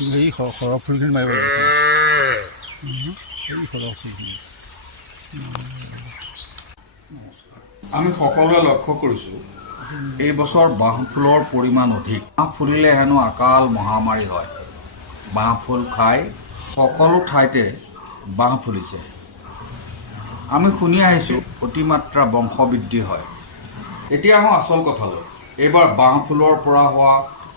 এই সৰহ ফুলখিনি মাৰিব লাগিছিল এই সৰহ ফুলখিনি আমি সকলোৱে লক্ষ্য কৰিছোঁ এই বছৰ বাঁহ ফুলৰ পৰিমাণ অধিক। বাঁহ ফুলিলে হেনো আকাল মহামাৰী হয়। বাঁহ ফুল খাই সকলো ঠাইতে বাঁহ ফুলিছে। আমি শুনি আহিছোঁ অতিমাত্ৰা বংশবৃদ্ধি হয়। এতিয়া আহোঁ আচল কথালৈ। এইবাৰ বাঁহ ফুলৰ পৰা হোৱা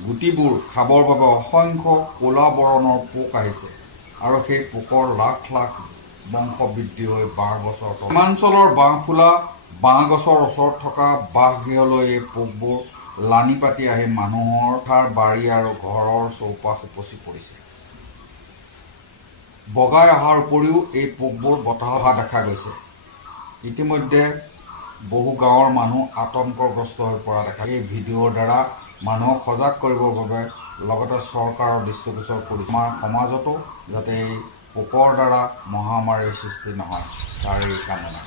গুটিবোৰ খাবৰ বাবে অসংখ্য ক'লা বৰণৰ পোক আহিছে আৰু সেই পোকৰ লাখ লাখ বংশ বৃদ্ধি হৈ বাঁহ গছৰ গ্ৰামাঞ্চলৰ বাঁহ ফুলা বাঁহ গছৰ ওচৰত থকা বাসগৃহলৈ এই পোকবোৰ লানি পাতি আহি মানুহৰ বাৰী আৰু ঘৰৰ চৌপাশ উপচি পৰিছে। বগাই অহাৰ উপৰিও এই পোকবোৰ বতাহ অহা দেখা গৈছে। ইতিমধ্যে বহু গাঁৱৰ মানুহ আতংকগ্ৰস্ত হৈ পৰা দেখা এই ভিডিঅ'ৰ দ্বাৰা মানুহক সজাগ কৰিবৰ বাবে লগতে চৰকাৰৰ দৃষ্টিগোচৰ কৰিছে। আমাৰ সমাজতো যাতে এই পোকৰ দ্বাৰা মহামাৰীৰ সৃষ্টি নহয় তাৰ এই কামনা।